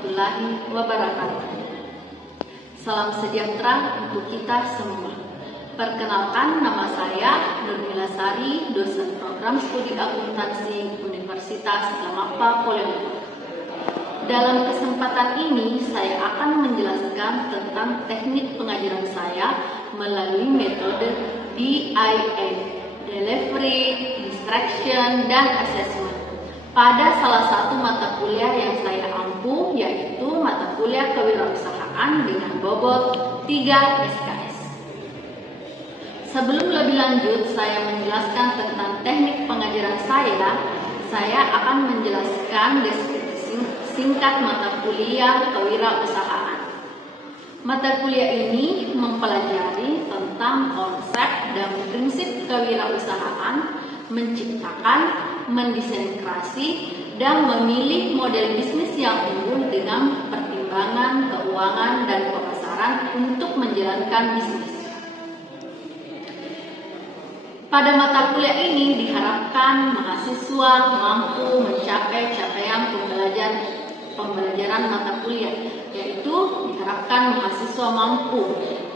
warahmatullahi wabarakatuh. Salam sejahtera untuk kita semua. Perkenalkan, nama saya Nurmila Sari, dosen program studi akuntansi Universitas Gamakpa Palembang. Dalam kesempatan ini, saya akan menjelaskan tentang teknik pengajaran saya melalui metode DIA, Delivery, Instruction, dan Assessment, pada salah satu mata kuliah yang saya ampu, yaitu mata kuliah kewirausahaan dengan bobot 3 SKS. Sebelum lebih lanjut, saya menjelaskan tentang teknik pengajaran saya akan menjelaskan deskripsi singkat mata kuliah kewirausahaan. Mata kuliah ini mempelajari tentang konsep dan prinsip kewirausahaan, menciptakan, mendesain kreasi, dan memilih model bisnis yang unggul dengan pertimbangan keuangan dan pemasaran untuk menjalankan bisnis. Pada mata kuliah ini diharapkan mahasiswa mampu mencapai capaian pembelajaran mata kuliah, yaitu diharapkan mahasiswa mampu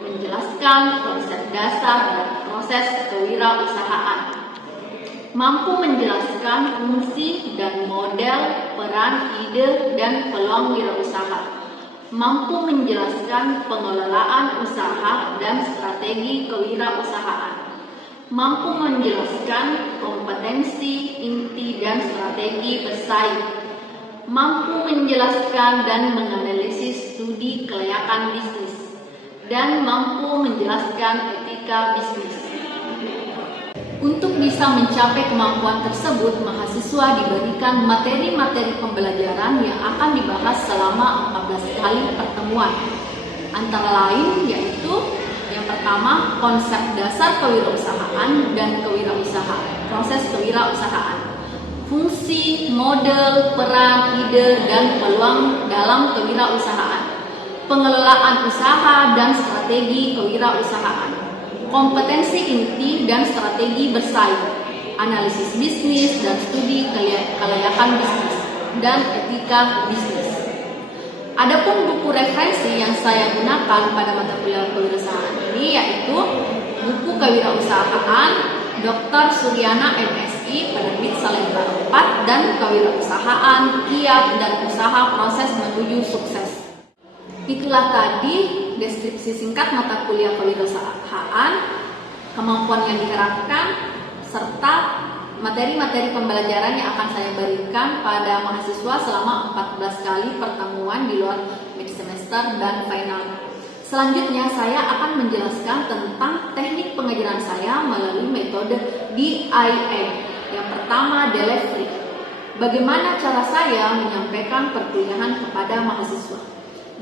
menjelaskan konsep dasar dan proses kewirausahaan, mampu menjelaskan fungsi dan model, peran, ide, dan peluang wirausaha, mampu menjelaskan pengelolaan usaha dan strategi kewirausahaan, mampu menjelaskan kompetensi, inti, dan strategi bersaing, mampu menjelaskan dan menganalisis studi kelayakan bisnis, dan mampu menjelaskan etika bisnis. Untuk bisa mencapai kemampuan tersebut, mahasiswa diberikan materi-materi pembelajaran yang akan dibahas selama 14 kali pertemuan. Antara lain yaitu yang pertama, konsep dasar kewirausahaan dan kewirausahaan, proses kewirausahaan, fungsi, model, peran, ide, dan peluang dalam kewirausahaan, pengelolaan usaha dan strategi kewirausahaan, kompetensi inti dan strategi bersaing, analisis bisnis dan studi kelayakan bisnis, dan etika bisnis. Adapun buku referensi yang saya gunakan pada mata kuliah kewirausahaan ini yaitu buku Kewirausahaan Dr. Suryana MSI penerbit Salemba 4 dan Kewirausahaan Kiat dan Usaha Proses Menuju Sukses. Itulah tadi deskripsi singkat mata kuliah kewirausahaan, kemampuan yang diharapkan, serta materi-materi pembelajaran yang akan saya berikan pada mahasiswa selama 14 kali pertemuan di luar mid semester dan final. Selanjutnya saya akan menjelaskan tentang teknik pengajaran saya melalui metode DIA. Yang pertama, delivery. Bagaimana cara saya menyampaikan perkuliahan kepada mahasiswa?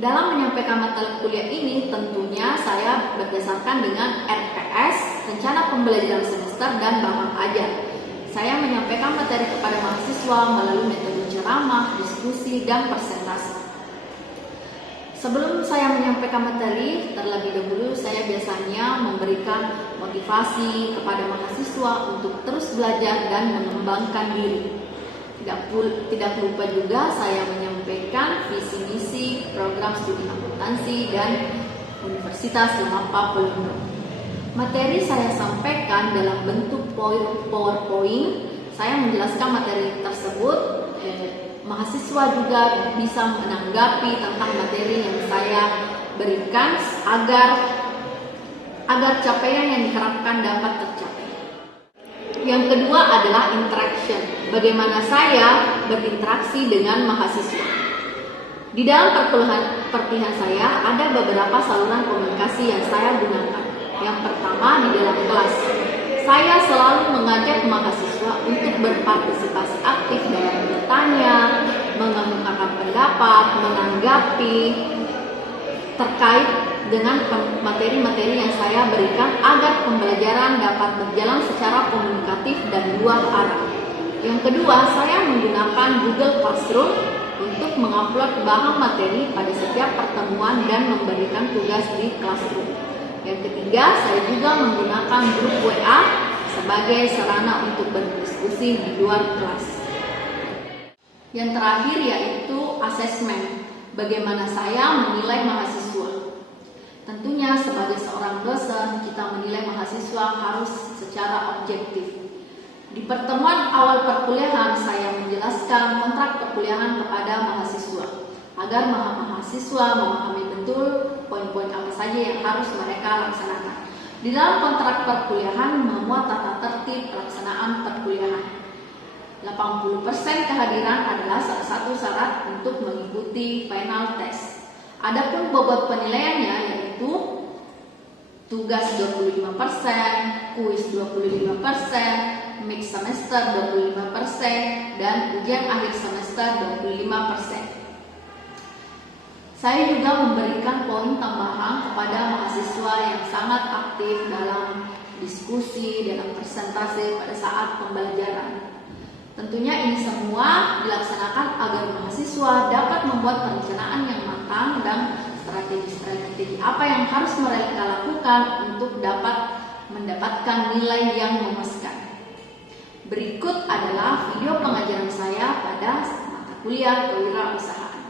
Dalam menyampaikan mata kuliah ini tentunya saya berdasarkan dengan RPS, rencana pembelajaran semester, dan bahan ajar. Saya menyampaikan materi kepada mahasiswa melalui metode ceramah, diskusi, dan presentasi. Sebelum saya menyampaikan materi, terlebih dahulu saya biasanya memberikan motivasi kepada mahasiswa untuk terus belajar dan mengembangkan diri. Tidak lupa juga saya menyampaikan visi misi program studi akuntansi dan Universitas Gamakpa Palembang. Materi saya sampaikan dalam bentuk PowerPoint. Saya menjelaskan materi tersebut. Mahasiswa juga bisa menanggapi tentang materi yang saya berikan agar capaian yang diharapkan dapat tercapai. Yang kedua adalah interaction. Bagaimana saya berinteraksi dengan mahasiswa. Di dalam perkuliahan saya ada beberapa saluran komunikasi yang saya gunakan. Yang pertama, di dalam kelas. Saya selalu mengajak mahasiswa untuk berpartisipasi aktif dalam bertanya, mengemukakan pendapat, menanggapi terkait dengan materi-materi yang saya berikan agar pembelajaran dapat berjalan secara komunikatif dan dua arah. Yang kedua, saya menggunakan Google Classroom untuk mengupload bahan materi pada setiap pertemuan dan memberikan tugas di Classroom. Yang ketiga, saya juga menggunakan grup WA sebagai sarana untuk berdiskusi di luar kelas. Yang terakhir yaitu asesmen. Bagaimana saya menilai mahasiswa? Tentunya sebagai seorang dosen, kita menilai mahasiswa harus secara objektif. Di pertemuan awal perkuliahan, saya menjelaskan kontrak perkuliahan kepada mahasiswa agar mahasiswa memahami betul poin-poin apa saja yang harus mereka laksanakan. Di dalam kontrak perkuliahan memuat tata tertib pelaksanaan perkuliahan. 80% kehadiran adalah salah satu syarat untuk mengikuti final test. Adapun bobot penilaiannya yaitu tugas 25%, kuis 25%, mix semester 25%, dan ujian akhir semester 25%. Saya juga memberikan poin tambahan kepada mahasiswa yang sangat aktif dalam diskusi, dalam presentasi pada saat pembelajaran. Tentunya ini semua dilaksanakan agar mahasiswa dapat membuat perencanaan yang matang dan strategi-strategi apa yang harus mereka lakukan untuk dapat mendapatkan nilai yang memuaskan. Berikut adalah video pengajaran saya pada mata kuliah kewirausahaan.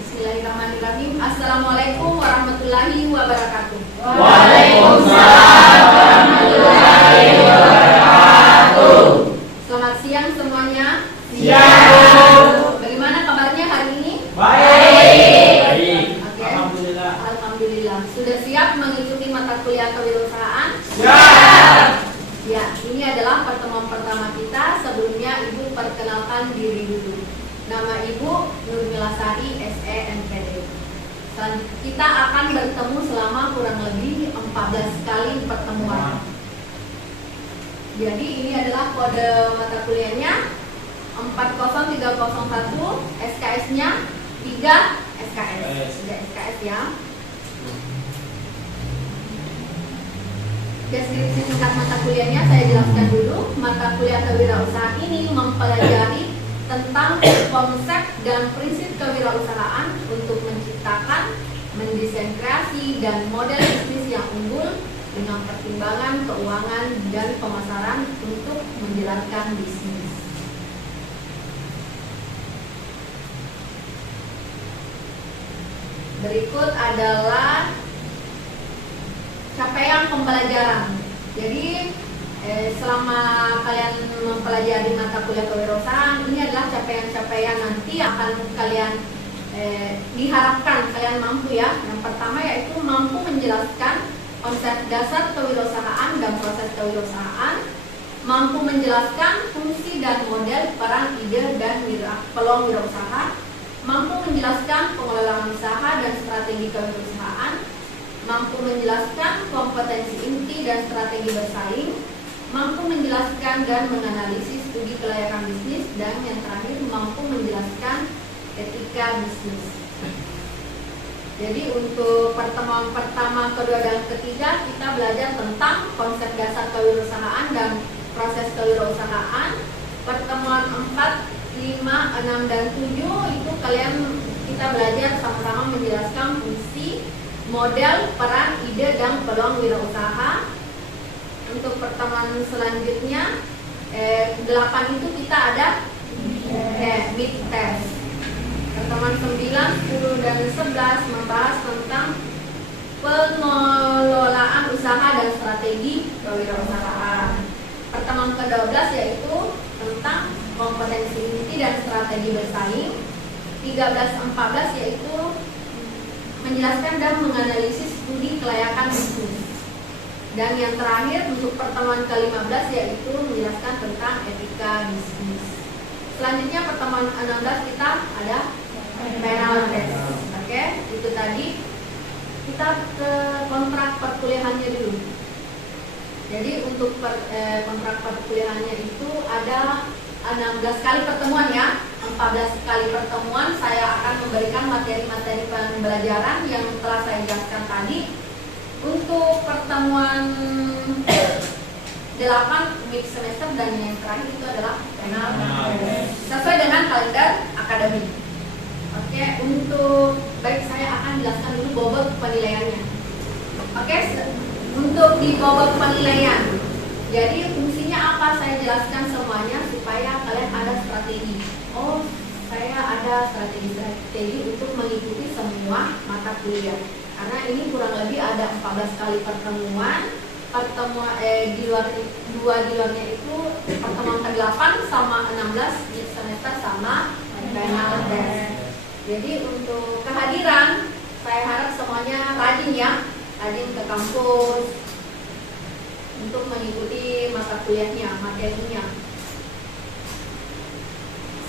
Bismillahirrahmanirrahim. Assalamualaikum warahmatullahi wabarakatuh. Waalaikumsalam warahmatullahi wabarakatuh. Selamat siang semuanya. Siang. Bagaimana kabarnya hari ini? Baik. Oke. Alhamdulillah. Alhamdulillah. Sudah siap mengikuti mata kuliah kewirausahaan? Siap. Ya, ini adalah pertemuan pertama kita. Sebelumnya Ibu perkenalkan diri dulu. Nama Ibu Nurmilasari, SE, NPD. Kita akan bertemu selama kurang lebih 14 kali pertemuan. Jadi ini adalah kode mata kuliahnya 40301, SKS-nya 3 SKS. 3 SKS ya. Deskripsi singkat mata kuliahnya saya jelaskan dulu. Mata kuliah kewirausahaan ini mempelajari tentang konsep dan prinsip kewirausahaan untuk menciptakan, mendesain kreasi dan model bisnis yang unggul dengan pertimbangan keuangan dan pemasaran untuk menjalankan bisnis. Berikut adalah capaian pembelajaran. Jadi selama kalian mempelajari mata kuliah kewirausahaan, ini adalah capaian-capaian nanti yang akan kalian diharapkan kalian mampu ya. Yang pertama yaitu mampu menjelaskan konsep dasar kewirausahaan dan proses kewirausahaan, mampu menjelaskan fungsi dan model peran ide dan peluang wirausaha, mampu menjelaskan pengelolaan usaha dan strategi kewirausahaan, mampu menjelaskan kompetensi inti dan strategi bersaing, mampu menjelaskan dan menganalisis studi kelayakan bisnis, dan yang terakhir mampu menjelaskan etika bisnis. Jadi untuk pertemuan pertama, kedua, dan ketiga kita belajar tentang konsep dasar kewirausahaan dan proses kewirausahaan. Pertemuan 4, 5, 6, dan 7 itu kita belajar sama-sama menjelaskan fungsi, model, peran, ide, dan peluang wirausaha. Untuk pertemuan selanjutnya 8 itu kita ada mid test. Pertemuan 9, 10, dan 11 membahas tentang pengelolaan usaha dan strategi kewirausahaan. Pertemuan ke-12 yaitu tentang kompetensi inti dan strategi bersaing. 13-14 yaitu menjelaskan dan menganalisis studi kelayakan bisnis. Dan yang terakhir untuk pertemuan ke-15 yaitu menjelaskan tentang etika bisnis. Selanjutnya pertemuan 16 kita ada final test. Oke, itu tadi. Kita ke kontrak perkuliahannya dulu. Jadi untuk kontrak perkuliahannya itu ada 16 kali pertemuan ya. 14 kali pertemuan saya akan memberikan materi-materi pembelajaran yang telah saya jelaskan tadi. Untuk pertemuan 8 mid semester dan yang terakhir itu adalah final sesuai dengan kalender akademik. Oke, untuk saya akan jelaskan dulu bobot penilaiannya. Oke, untuk di bobot penilaian. Jadi fungsinya apa? Saya jelaskan semuanya supaya kalian ada strategi. Oh, saya ada strategi untuk mengikuti semua mata kuliah. Karena ini kurang lebih ada 14 kali pertemuan di luarnya itu pertemuan ke-8 sama 16 di semester sama final test. Jadi untuk kehadiran saya harap semuanya rajin ya, rajin ke kampus untuk mengikuti mata kuliahnya, materinya.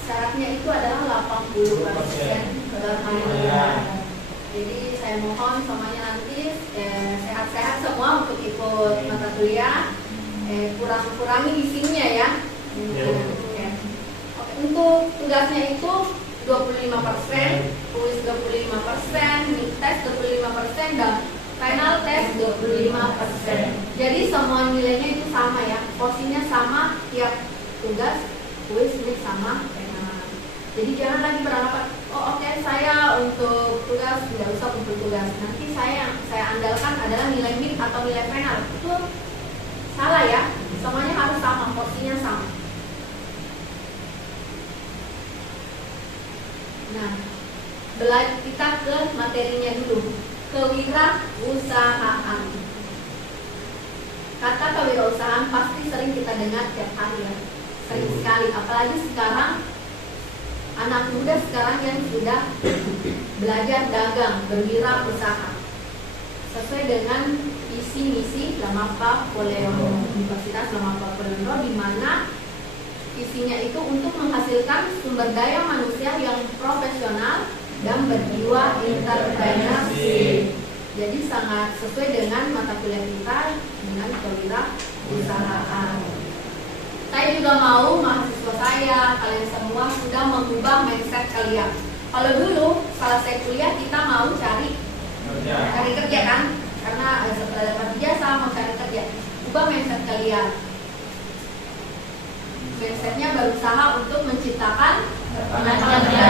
Syaratnya itu adalah 80% berhadiran. Jadi saya mohon semuanya nanti sehat-sehat semua untuk ikut mata kuliah. Kurangi isinya ya. Untuk tugasnya itu 25%, kuis 25%, mid test 25%, dan final test 25%. Jadi semua nilainya itu sama ya, porsinya sama tiap tugas, kuis, mid sama final. Jadi jangan lagi beranggapan, oh oke, saya untuk tugas tidak usah untuk tugas. Nanti saya andalkan adalah nilai mid atau nilai final. Itu salah ya. Semuanya harus sama, porsinya sama. Nah, kita ke materinya dulu. Kewirausahaan. Kata kewirausahaan pasti sering kita dengar tiap hari ya. Sering sekali, apalagi sekarang anak muda sekarang yang sudah belajar dagang, berwirausaha sesuai dengan visi misi Lamapa Poleono, Universitas Lamapa Poleono, di mana visinya itu untuk menghasilkan sumber daya manusia yang profesional dan berjiwa entrepreneurship. Jadi sangat sesuai dengan mata kuliah kita dengan kewirausahaan. Saya juga mau mahasiswa saya, kalian semua sudah mengubah mindset kalian. Kalau dulu setelah saya kuliah kita mau cari kerja kan, karena setelah dapat ijazah mau cari kerja. Ubah mindset kalian. Mindsetnya berusaha untuk menciptakan lapangan kerja.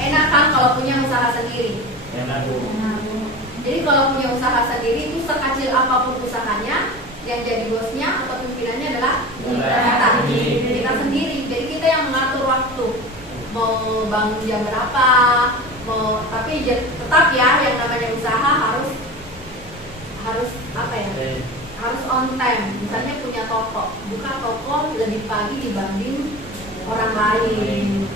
Enak kan kalau punya usaha sendiri. Jadi kalau punya usaha sendiri itu sekecil apapun usahanya, yang jadi bosnya atau pimpinannya adalah kita sendiri. Jadi kita yang mengatur waktu, mau bangun jam berapa, tapi tetap ya yang namanya usaha harus apa ya? Harus on time. Misalnya punya toko, buka toko lebih pagi dibanding orang lain.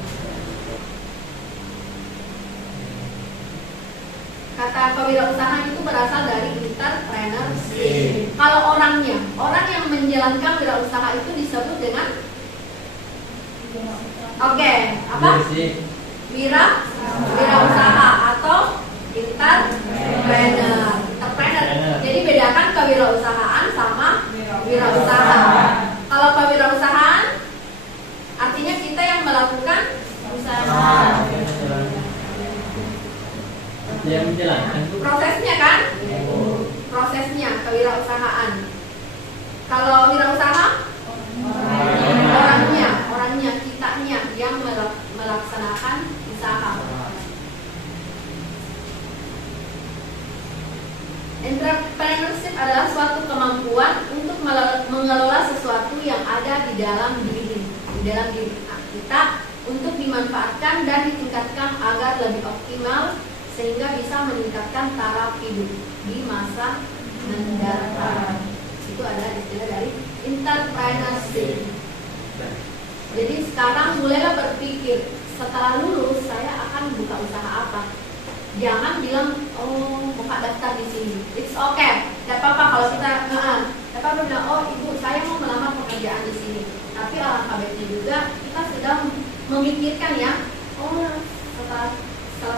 Kata kewirausahaan itu berasal dari entrepreneurship. Kalau orang yang menjalankan wirausaha itu disebut dengan apa? Wirausaha atau entrepreneur. Jadi bedakan kewirausahaan sama wirausaha. Kalau kewirausahaan artinya kita yang melakukan usaha. Prosesnya kan? Prosesnya kewirausahaan. Kalau wirausaha orangnya, kitanya yang melaksanakan usaha. Entrepreneurship adalah suatu kemampuan untuk mengelola sesuatu yang ada di dalam diri kita untuk dimanfaatkan dan ditingkatkan agar lebih optimal sehingga bisa meningkatkan taraf hidup di masa mendatang. Itu adalah istilah dari entrepreneurship. Jadi sekarang mulailah berpikir, setelah lulus saya akan buka usaha apa. Jangan bilang, oh buka daftar di sini. It's okay, tidak apa-apa kalau kita apa bilang, oh ibu saya mau melamar pekerjaan di sini. Tapi alangkah baiknya juga kita sudah memikirkan ya, oh setelah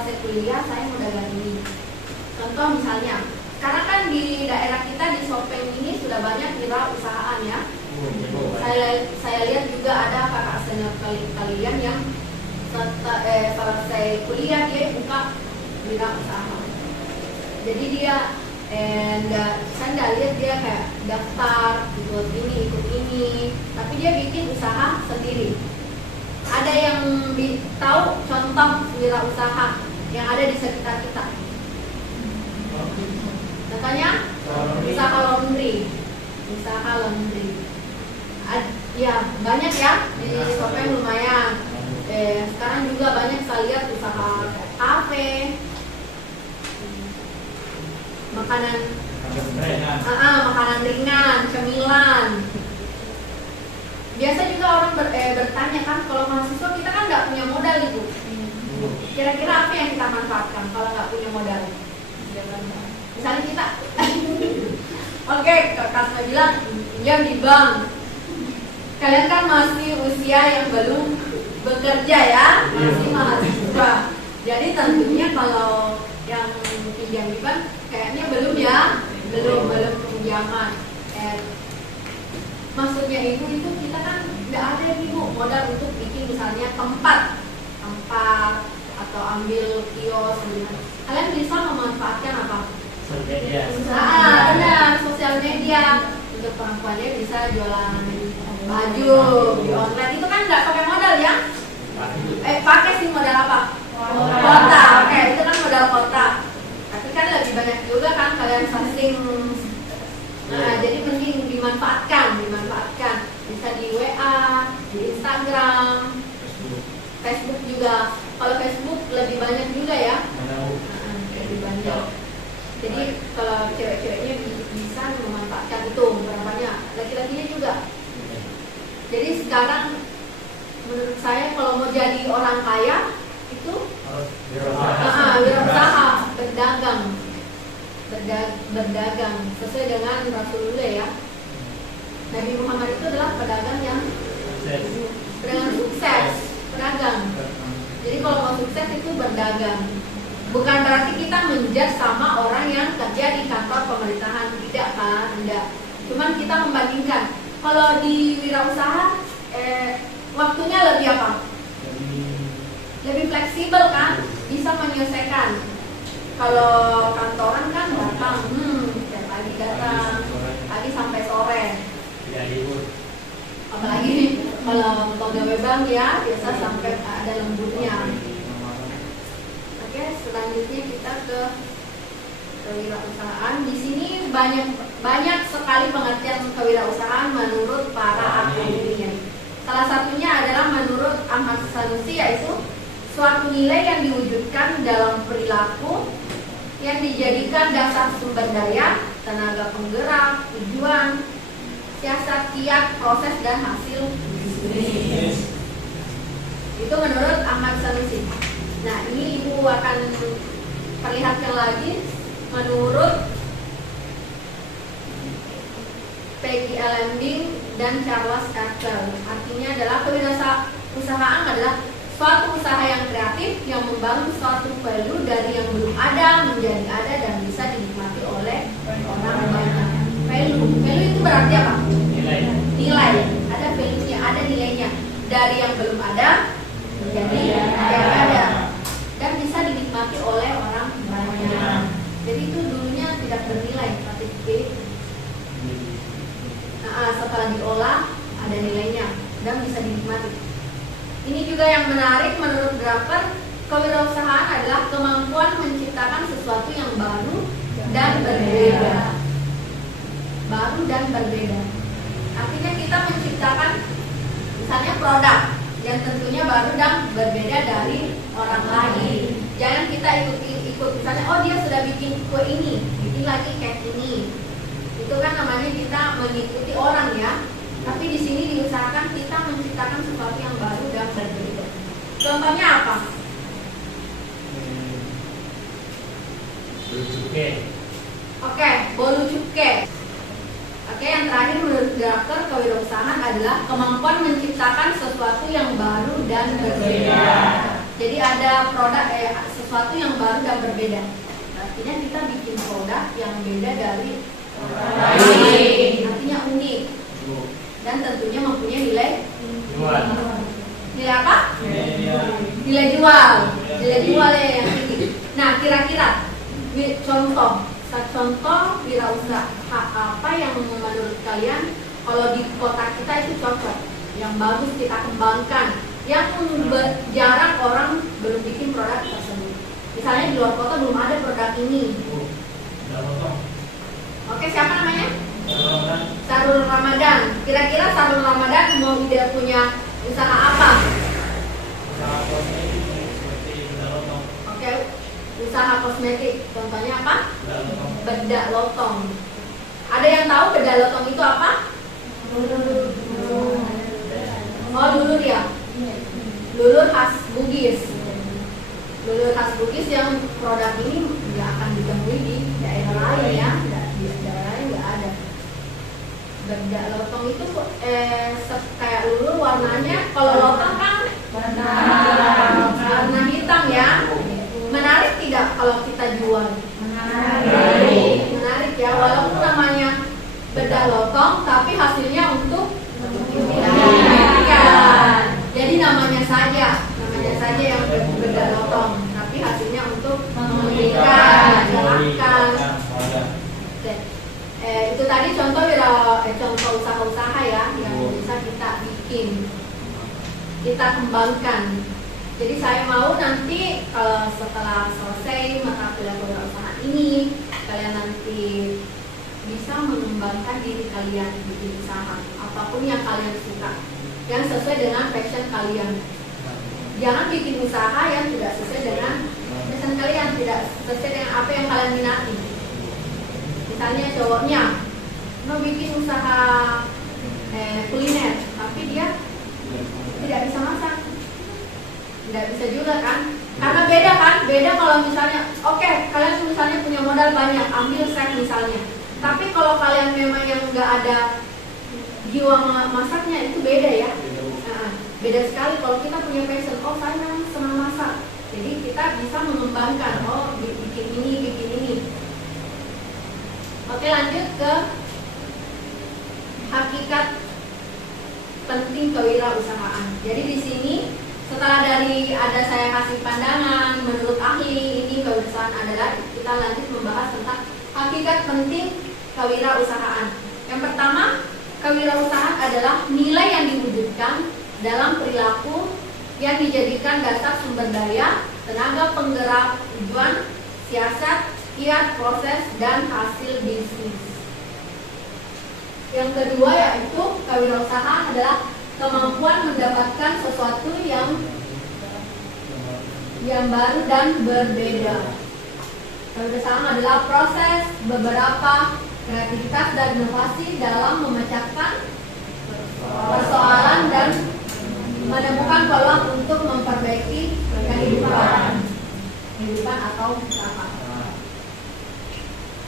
saya kuliah saya mau dagang ini. Contoh misalnya, karena kan di daerah kita di Sopeng ini sudah banyak wirausahaan ya. Saya lihat juga ada kakak senior kalian yang selesai kuliah dia buka wirausaha. Jadi dia saya nggak lihat dia kayak daftar ikut ini, tapi dia bikin usaha sendiri. Ada yang tahu contoh wirausaha yang ada di sekitar kita? Contohnya usaha laundry. Ya banyak ya di Sopeng lumayan. Sekarang juga banyak saya lihat usaha kafe, makanan makanan ringan, cemilan. Biasa juga orang bertanya kan, kalau mahasiswa kita kan nggak punya modal itu. Kira-kira apa yang kita manfaatkan kalau nggak punya modal? Misalnya kita, oke, Kak bilang pinjam di bank. Kalian kan masih usia yang belum bekerja ya, masih mahasiswa. Jadi tentunya kalau yang pinjam di bank kayaknya belum ya, belum pinjaman. Maksudnya itu kita kan nggak ada ibu modal untuk bikin misalnya tempat atau ambil kios. Kalian bisa memanfaatkan apa? Benar, sosial media. Untuk perempuannya bisa jualan baju di online, itu kan nggak pakai modal ya? Pakai sih modal apa? Kota, oke, itu kan modal kota. Tapi kan lebih banyak juga kan kalian posting. Nah, jadi penting dimanfaatkan. Bisa di WA, di Instagram, Facebook juga. Kalau Facebook lebih banyak juga ya. Lebih banyak. Jadi kalau cewek-ceweknya bisa memanfaatkan itu, berapanya, laki-lakinya juga. Jadi sekarang menurut saya kalau mau jadi orang kaya itu wirausaha, berdagang sesuai dengan Rasulullah ya. Nabi Muhammad itu adalah pedagang yang sukses, pedagang. Jadi kalau mau sukses itu berdagang. Bukan berarti kita menjudge sama orang yang kerja di kantor pemerintahan, tidak kan? Tidak. Cuman kita membandingkan. Kalau di wirausaha, waktunya lebih apa? Lebih fleksibel kan? Bisa menyelesaikan. Kalau kantoran kan datang, setiap pagi datang, pagi sampai sore. Apalagi kalau pegawai bank ya, biasa sampai ada lemburnya. Oke, selanjutnya kita ke kewirausahaan. Di sini banyak sekali pengertian kewirausahaan menurut para akademisi. Salah satunya adalah menurut Ahmad Sanusi, yaitu suatu nilai yang diwujudkan dalam perilaku yang dijadikan dasar sumber daya, tenaga penggerak, tujuan, siasat, kiat, proses, dan hasil bisnis. Itu menurut Ahmad Sanusi. Nah, ini Ibu akan perlihatkan lagi menurut Peggy Landing dan Charles Carter. Artinya adalah kewirausahaan adalah suatu usaha yang kreatif yang membangun suatu value dari yang belum ada menjadi ada dan bisa dinikmati oleh orang banyak. Value itu berarti apa? Nilai. Ada value-nya, ada nilainya. Dari yang belum ada menjadi yang ada dan bisa dinikmati oleh orang banyak. Jadi itu dulunya tidak bernilai, tapi setelah diolah ada nilainya dan bisa dinikmati. Ini juga yang menarik menurut Draper, kewirausahaan adalah kemampuan menciptakan sesuatu yang baru dan berbeda. Artinya kita menciptakan misalnya produk yang tentunya baru dan berbeda dari orang lain. Jangan kita ikut misalnya, oh dia sudah bikin kue ini, bikin lagi kayak ini. Itu kan namanya kita mengikuti orang ya. Tapi di sini diusahakan kita menciptakan sesuatu yang baru dan berbeda. Contohnya apa? Bolu cuke. Oke, bolu cuke. Oke, yang terakhir menurut Draper, kewirausahaan adalah kemampuan menciptakan sesuatu yang baru dan berbeda. Jadi ada produk sesuatu yang baru dan berbeda. Artinya kita bikin produk yang beda dari orang lain. Artinya unik. Dan tentunya mempunyai nilai jual. Nilai apa? Nilai jual. Nilai jual yang tinggi. Nah, kira-kira contoh wirausaha apa yang menurut kalian kalau di kota kita itu cocok, yang bagus kita kembangkan, yang jarang orang belum bikin produk tersebut. Misalnya di luar kota belum ada produk ini. Oke, siapa namanya? Sarul Ramadan. Kira-kira Sarul Ramadan mau dia punya usaha apa? usaha kosmetik. Contohnya apa? Bedak lotong. Ada yang tahu bedak lotong itu apa? Oh, lulur ya? Lulur khas Bugis. Lulur khas Bugis yang produk ini nggak akan ditemui di daerah lain ya. Di daerah lain nggak ada. Bedak lotong itu kayak lulur, warnanya kalau lotong kan warna hitam ya. Menarik tidak kalau kita jual? Menarik ya, walaupun namanya bedak lotong tapi hasilnya untuk pendidikan. Jadi namanya saja yang bedak lotong tapi hasilnya untuk pendidikan, menjelaskan. Itu tadi contoh usaha-usaha ya yang bisa kita bikin, kita kembangkan. Jadi saya mau nanti kalau setelah selesai mata kuliah kewirausahaan ini, kalian nanti bisa mengembangkan diri kalian bikin usaha apapun yang kalian suka, yang sesuai dengan passion kalian. Jangan bikin usaha yang tidak sesuai dengan passion kalian, tidak sesuai dengan apa yang kalian minati. Misalnya cowoknya mau bikin usaha kuliner, tapi dia tidak bisa masak, tidak bisa juga kan? Karena beda kan? Beda kalau misalnya, oke, kalian misalnya punya modal banyak, ambil chef misalnya. Tapi kalau kalian memang yang nggak ada jiwa masaknya, itu beda ya. Nah, beda sekali kalau kita punya passion. Oh, saya memang senang masak, jadi kita bisa mengembangkan. Oh, bikin ini. Oke, lanjut ke hakikat penting kewirausahaan. Jadi di sini setelah dari ada saya kasih pandangan menurut ahli ini kewirausahaan adalah, kita lanjut membahas tentang hakikat penting kewirausahaan. Yang pertama, kewirausahaan adalah nilai yang diwujudkan dalam perilaku yang dijadikan dasar sumber daya, tenaga penggerak, tujuan, siasat, kiat, proses, dan hasil bisnis. Yang kedua yaitu kewirausahaan adalah kemampuan mendapatkan sesuatu yang baru dan berbeda. Kewirausahaan adalah proses beberapa kreativitas dan inovasi dalam memecahkan persoalan dan menemukan peluang untuk memperbaiki kehidupan atau usaha.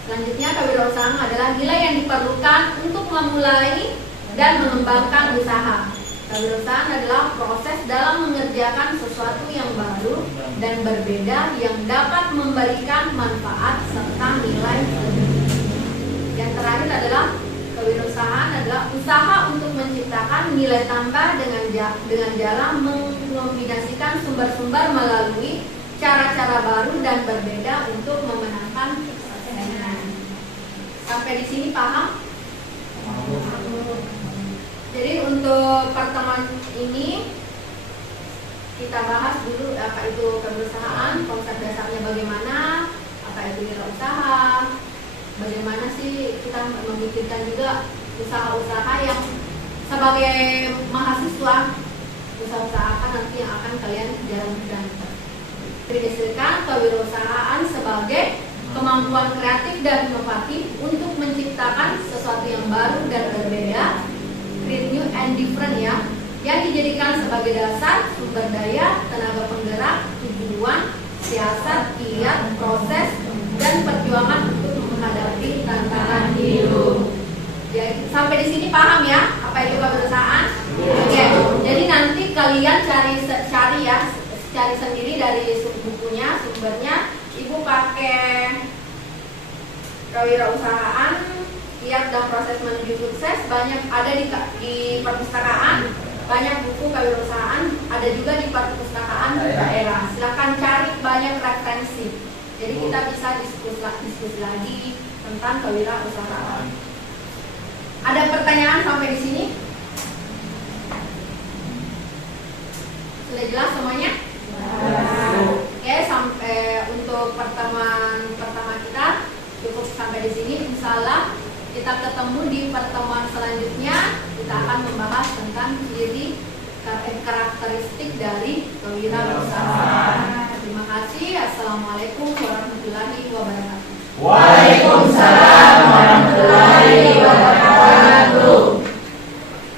Selanjutnya, kewirausahaan adalah nilai yang diperlukan untuk memulai dan mengembangkan usaha. Kewirausahaan adalah proses dalam mengerjakan sesuatu yang baru dan berbeda yang dapat memberikan manfaat serta nilai lebih. Yang terakhir adalah kewirausahaan adalah usaha untuk menciptakan nilai tambah dengan jalan mengombinasikan sumber-sumber melalui cara-cara baru dan berbeda untuk memenangkan persaingan. Sampai di sini paham? Jadi untuk pertemuan ini kita bahas dulu apa itu kewirausahaan, konsep dasarnya bagaimana, apa itu wirausaha, bagaimana sih kita memikirkan juga usaha-usaha yang sebagai mahasiswa, usaha-usaha apa nanti yang akan kalian jalankan. Didefinisikan kewirausahaan sebagai kemampuan kreatif dan inovatif untuk menciptakan sesuatu yang baru dan berbeda, create new and different ya, yang dijadikan sebagai dasar sumber daya, tenaga penggerak, tujuan, siasat, kiat, proses, dan perjuangan untuk menghadapi tantangan hidup. Ya, sampai di sini paham ya apa itu kewirausahaan? Oke. Jadi nanti kalian cari sendiri dari bukunya, sumbernya. Ibu pakai kewirausahaan, kiat dan proses menuju sukses, banyak ada di perpustakaan, banyak buku kewirausahaan, ada juga di perpustakaan daerah. Silakan cari, banyak referensi. Jadi kita bisa diskusi lagi tentang kewirausahaan. Ada pertanyaan sampai di sini? Sudah jelas semuanya? Oke, sampai untuk pertemuan pertama kita cukup sampai di sini. Insyaallah kita ketemu di pertemuan selanjutnya. Kita akan membahas tentang ciri karakteristik dari kewirausahaan. Terima kasih. kasih. Assalamualaikum warahmatullahi wabarakatuh. Waalaikumsalam